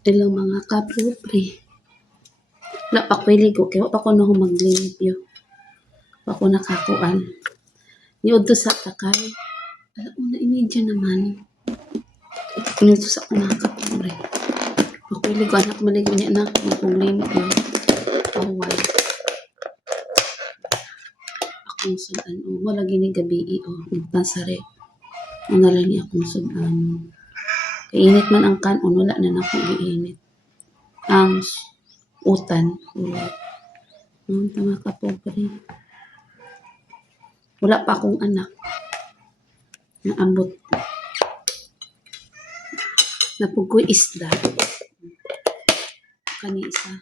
Hello mga kapobre. Wala pa ko'y ligo kaya wa pa ko na maglimpyo. Wa ko nakakuan. Yun to sa takay. Alam mo na imedya naman. Nito sa ako mga kapobre. Wa ko'y ligo anak maligo niya na kung limpyo. Away. Akong sudan. Wala gini gabi magpansare. Ano lang niya akong sudan. Kainit man ang kanon, wala na na akong iinit. Ang utan. Ulit. Tama ka pobre. Wala pa akong anak. Naambot. Napugoy isda. Kani isa.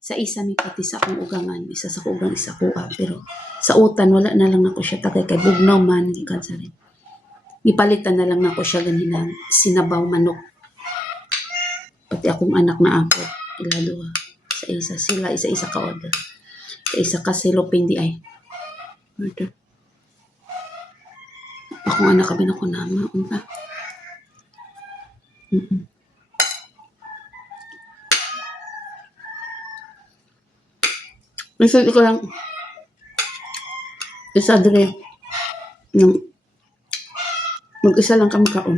Sa isa may pati sa akong ugangan. Isa sa ugang isa kuha. Pero sa utan, wala na lang ako siya tagay. Kay bugnaw man. Gikan sa rin. Ipalitan na lang ako siya ganina. Sinabaw manok. Pati akong anak na ako. Ilaluwa. Sa isa. Sila isa-isa ka order. Sa isa kasi lopin di ay. Order. Akong anak kabin ako nama. Unta. Isang ko lang. Isa dire. Mag-isa lang kami kaon.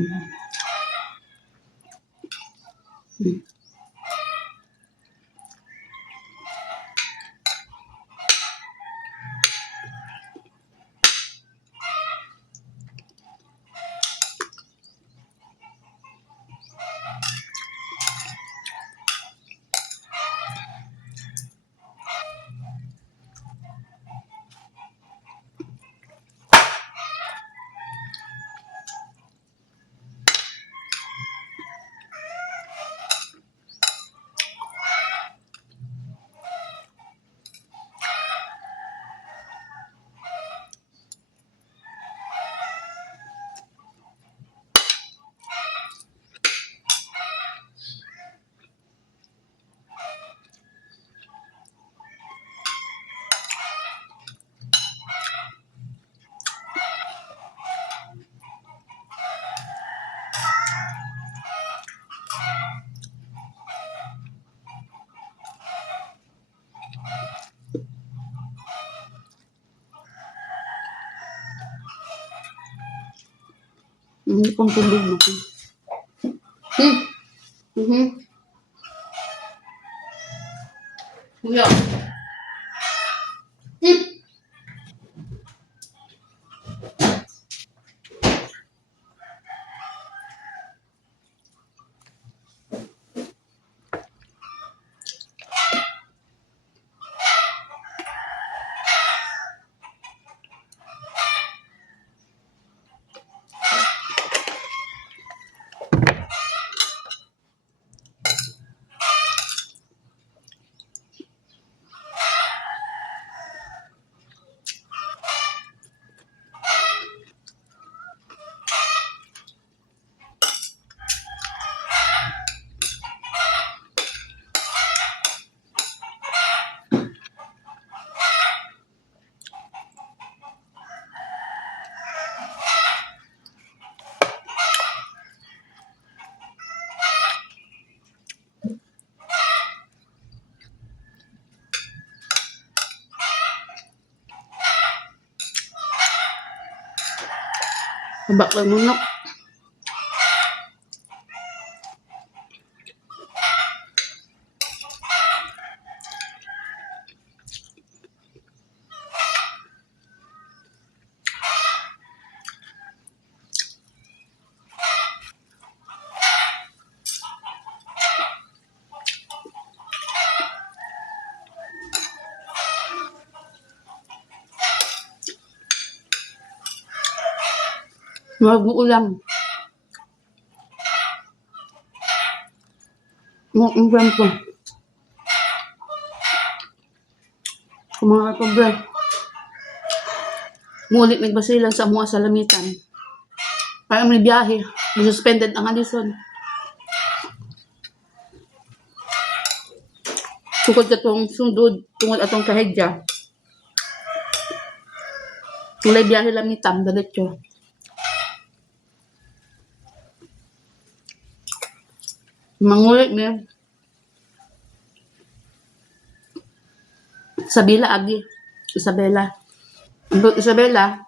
Hindi kong tubig mo. Kuya. Bakla mo na. Mag-uulam. Mag-uulam po. Kumain po ba? Ngulit nagbasilan sa mga salamitan. Parang may biyahe. Suspended ang alison. Sukod ka itong sundod. Tungod atong kahedya. Tulay biyahe lamitan. Dalit yun. Mangulit niya. Isabela agi. Isabela. Isabela,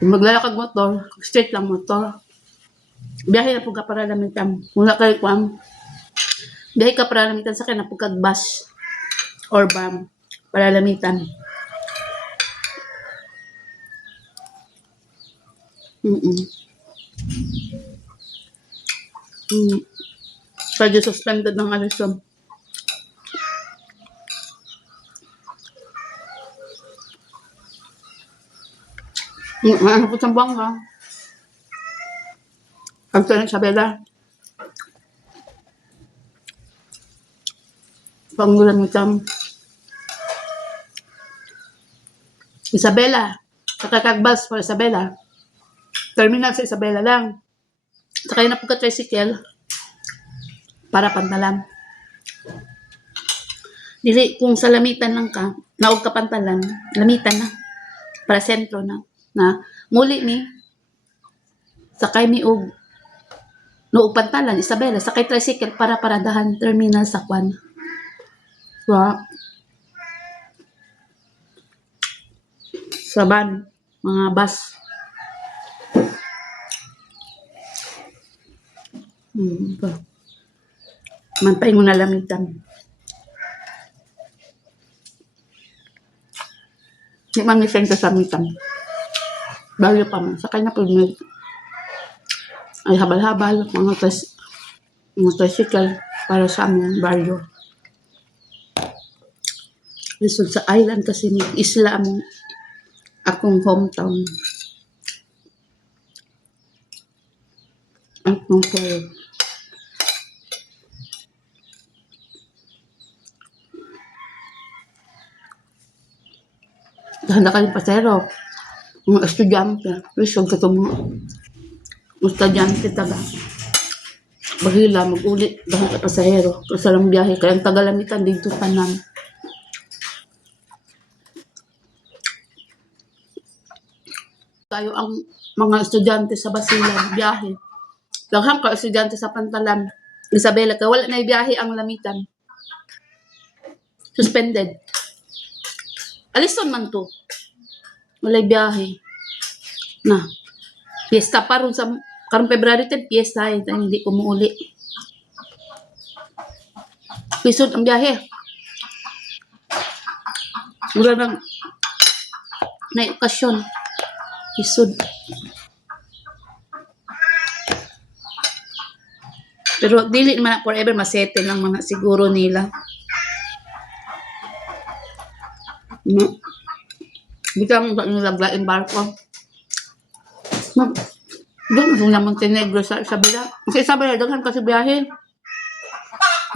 kung maglalakad motor, straight lang motor. Biyahe na po ka para lamitan. Mula kay Kwam, biyahe ka para lamitan sa kanya po kag bus or van para lamitan. Kaya suspended ng alisyon. Ano po sa buwang ka? Ang tanong sa Bella. Pangulan mo tam. Isabela. Kakakagbas for Isabela. Terminal sa Isabela lang. Sakay na po ka tricycle para pantalan. Dili, kung sa lamitan lang ka, naog ka pantalan, lamitan na. Para sentro na. Na, muli ni, sakay mi og noog pantalan, Isabela, sakay tricycle para paradahan terminal sa Kwan. Sa van, mga bus. Mantay mo na lamitan. Di man isang kasamitan. Bago pa man. Sakay na po ay habal-habal, mga tricycle para sa aming baryo. Lisod sa island kasi ni isla among akong hometown. Akong kayo. Handa kayong pasero. Mga estudyante. Lisod ka ito mga estudyante taga. Bahila, mag-ulit dahil ka pasahero. Kasi lang biyahe. Kaya ang tagalamitan dito pa namin. Tayo ang mga estudyante sa Basilan, biyahe. Laghang ka estudyante sa Pantalan, Isabela, kaya wala na biyahe ang lamitan. Suspended. Alison man to. Wala biyahe. Na. Fiesta pa ron sa karong February 10, fiesta eh. Hindi ko muuli. Pisod ang biyahe. Wala nang na okasyon. Isod. Pero dili naman forever masete lang mga siguro nila. No. Biglang nilaglaing barko. No. Doon yung naman Montenegro sa Isabela. Sa Isabela, daghan kasi biyahe.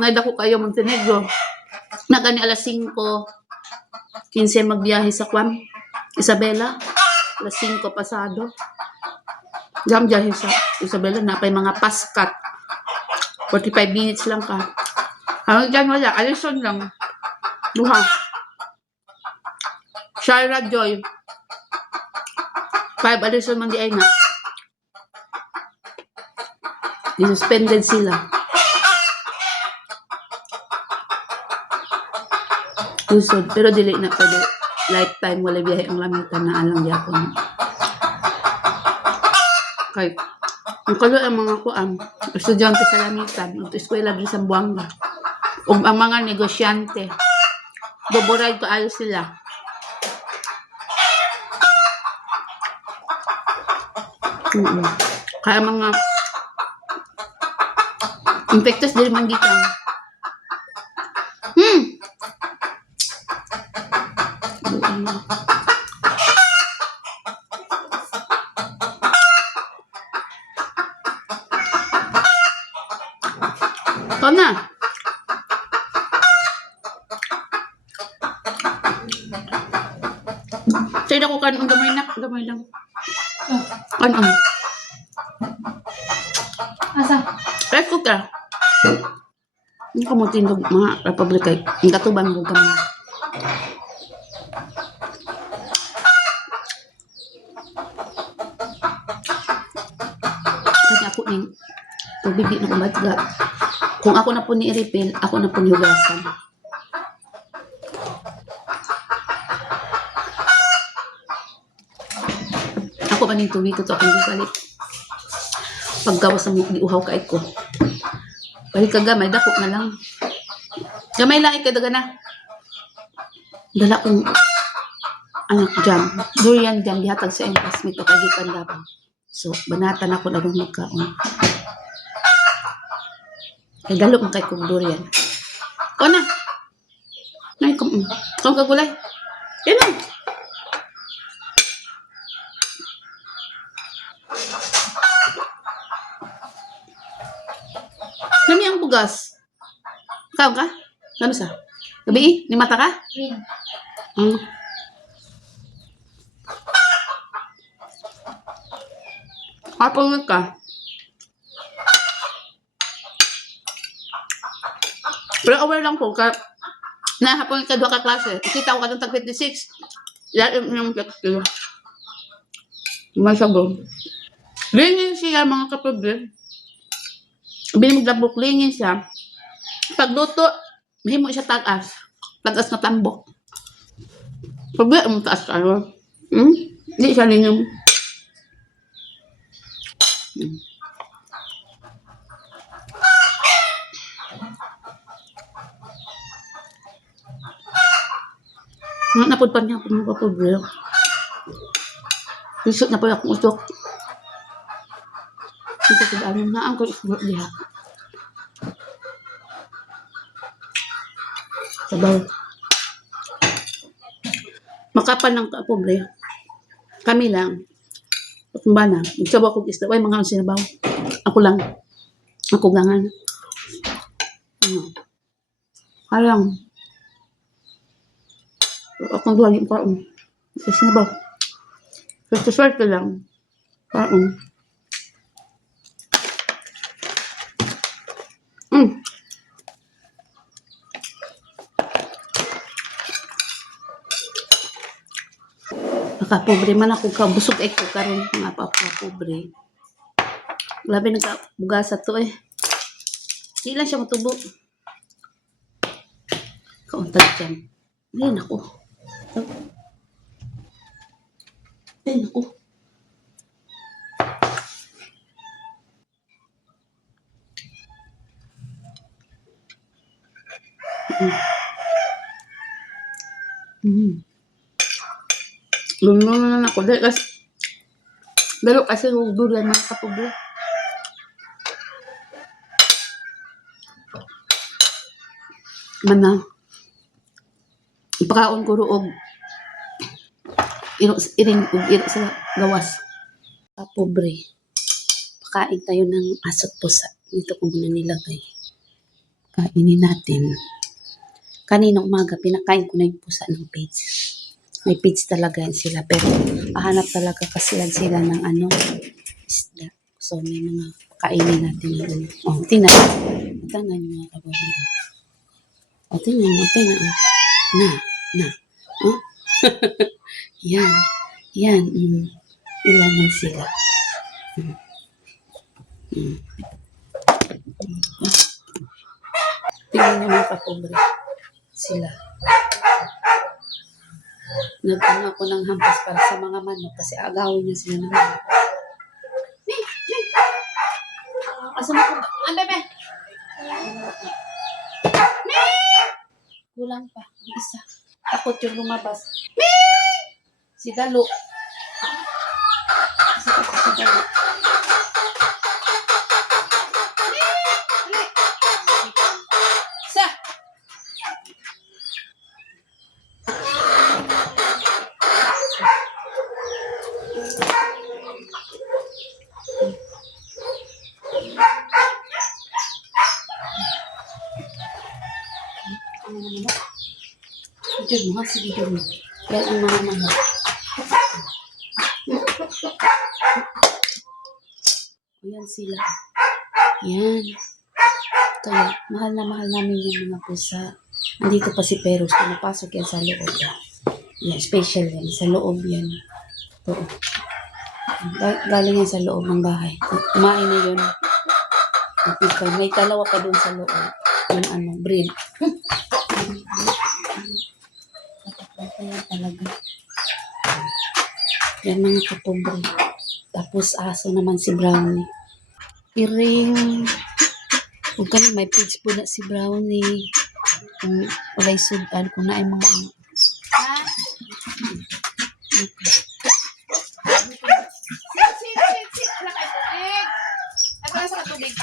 Naida ko kayo Montenegro. Nagani alas 5, 15 magbiyahe sa Kwan. Isabela. Alas 5 pasado. Jam biyahe sa Isabela na pa'y mga paskat. 45 minutes lang ka. Hanggang dyan wala. Alison lang. Duha. Shira Joy. 5 Alison man di ay na. Suspended sila. Usod. Pero dili na pwede. Lifetime wala biyahe ang lamitan na alang yapon. Kay ang kalo ang mga kuang estudyante sa lamitan ug eskwela di sa Buanga ug ang mga negosyante boboray ko ayo sila. Kaya mga infectious dili man gikan. Ito na. Sa'yo ko kanon gamay na. Gamay lang. Kanon. Asa? Rice cooker. Hindi ko mo tindog mga republikay. Ang katubang mo gamay. Kasi ako ning tubig di na kumbaga. Kung ako na po ni i-refill, ako na po ni hugasan. kaning tubig ko to akong gipalit. Paggawas sa mga uhaw kay ko. Balik ka gamay, dako na lang. Gamay lang ikadaga na. Dala kong anak jam. Durian jam gihatag sa Empas may kagikan labang. So, banatan ako na rin magkaon. Kaya dalo mo kay kong durian. O na. Ay, kung kagulay. Yan na. Nami ang bugas. Ikaw ka? Ano sa? Gabi? Ni mata ka? Hapon ka. Pero aware lang po ka na hapon ka 2 ka klase. Kita ko ka ng tag 56. Yan yung kilo. Masabog. Lingin siya mga kapatid. Binigdabok lingin siya. Pagluto, mahimo siya tagas. Tagas na tambok. Pagluto mo taas kayo. Hindi siya linyong. Napod pa niya kung magpapabrew. Isot na pala akong utok. Ito ko daanin na ang kong diha. Sabaw. Makapal ng kapobre. Kami lang. Tumba na. Magsabaw kong isda. Ay, mga sinabaw. Ako lang. Ako gangan. Kayang. Akong duwagin paong. Sinabaw. Swerte lang. Paong. Nakapobre man ako ka. Busog ay ko karon mga papobre. Labi nagkabugasa to eh. Di lang siya matubo. Kauntag dyan. Ay, naku. Ay, naku. Lulungan na ako. Dalo kasi durian mga kapobre. Mana. Ipakaon ko roog. Iro sa gawas. Kapobre. Pakain tayo ng asot pusa. Dito ko muna nilagay. Kainin natin. Kanina umaga, pinakain ko na yung pusa ng page. May page talaga yan sila. Pero, ahanap talaga kasi yan sila ng isda. So, may mga kainin natin yung tingnan. Tingnan nyo mga kapobre. Tingnan nyo. Na. Yan. Ilan yan sila. Tingnan nyo mga kapobre. Sila. Nagano ako ng hampas para sa mga manok kasi agawin niya sila ng manok. Asa mo ko ba? Bebe! Kulang pa. Isa. Takot yung lumabas. Si Dalo. Si Dalo. Isa. Video mo, si video mo. Yan ang mga manok. Yan sila. Yan. Kaya, mahal na mahal namin yung mga pusa. Andito pa si Peros. Pumapasok yan sa loob. Yan, special yan. Sa loob yan. Ito. Galing yan sa loob ng bahay. Kumain na yun. May dalawa pa dun sa loob. Yung breed. Yan talaga. Yan mga kapobre. Tapos aso naman si Brownie. Iring. Kung kani may page po na si Brownie. Kung walay sudan, kung na ay mga ha? Sit. Wala kayo tubig. Wala sa tubig.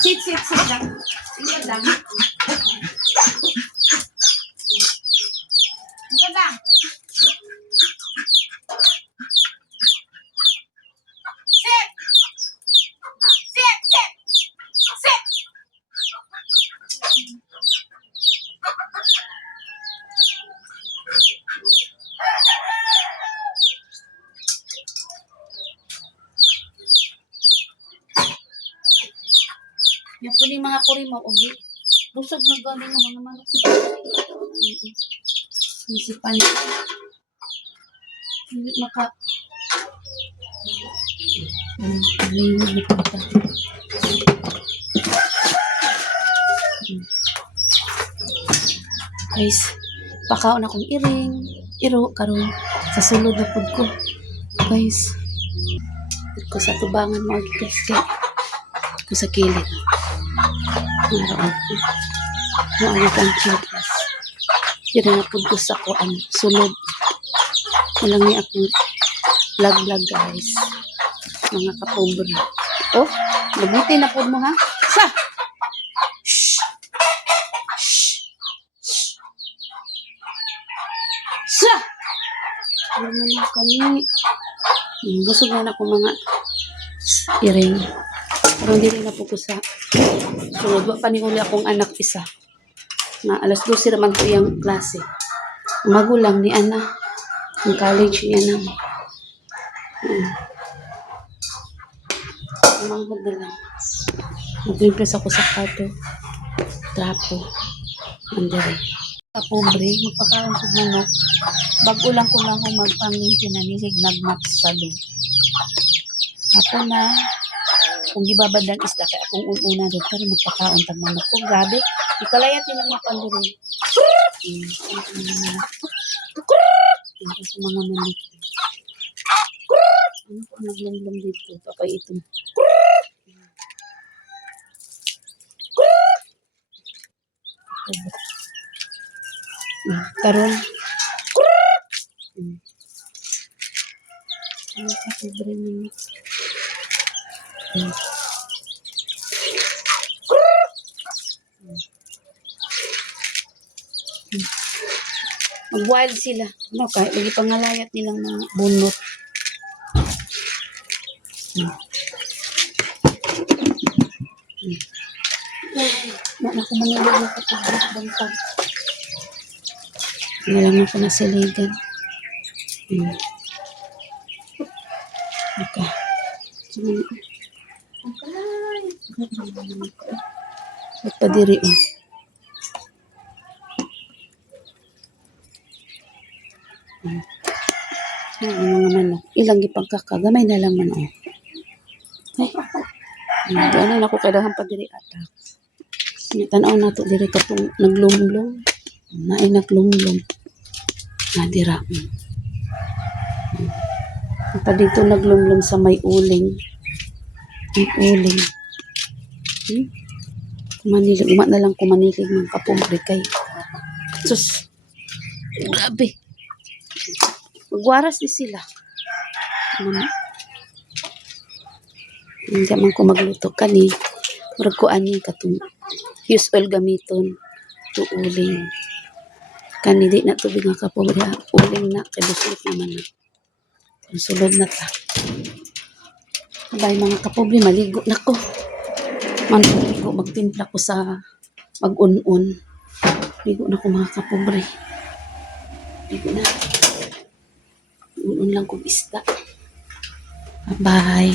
Sit lang. Tingnan lang. Tingnan lang. Sit! Sit! Yan po ni mga kuri mo, ugi. Busog na galing ng mga manok si municipal. Hindi maka guys, pakaon akong iro karon sa sulod na pod ko. Guys, ko sa tubangan mo guys kay ko sa kilid. Naroon. Naayot ang chicas. Kira na po sa kuan. Sunod. Walang niya akong vlog guys. Mga kapobre. Oh, mabuti na po mo ha. Sa! Shhh! Sa! Ano na kani? Busog na ako mga iring. Pero hindi rin na po ko sa sunod. Panihuli akong anak isa. Na alas 12 naman po yung klase. Magulang ni Ana. Ang college niya na. Manghod na lang. Mag-impress ako sa kato. Trapo. Andere. Kapobre. Magpakaroon sa manok. Bago lang ko lang kung magpanglinti na nilig nagmax sa loob. Ako na kung gibabandang isda kaya akong una doon pero magpakaon tag manok ko. Grabe. Ikalayat nilang mapandiri. Ito sa mga manok. Ano ko naglumlum dito? Papay ito. Taron. Ano ka pobre niyo? Mag-wild sila. No, kahit lagi pangalayat nilang mga bunot. Wala ko manilog na kapag bangkag. Walang ako nasiligan. Okay. Magpadiri oh. Mga manok. Ilang ipagkakagamay na lang man oh. Ano na ako kailangan padiri ata. Tanaw na to diri katong naglumlum. Naay naglumlum. Nadira. Ata dito naglumlum sa may uling. May uling. Manilig. Uma na lang kumanilig mga kapobre kay. Sus. Grabe. Magwaras di sila. Hindi man ko magluto kani. Murag ko ani katong use oil gamiton. To uling. Kani di na tubig nga kapobre. Uling na. Kay buslit naman na. Sulod na ta. Abay mga kapobre, maligo na ko. Man ko magtimpla ko sa mag-un-un. Ligo na ko mga kapobre. Ligo na. Un-un lang kong isda. Bye.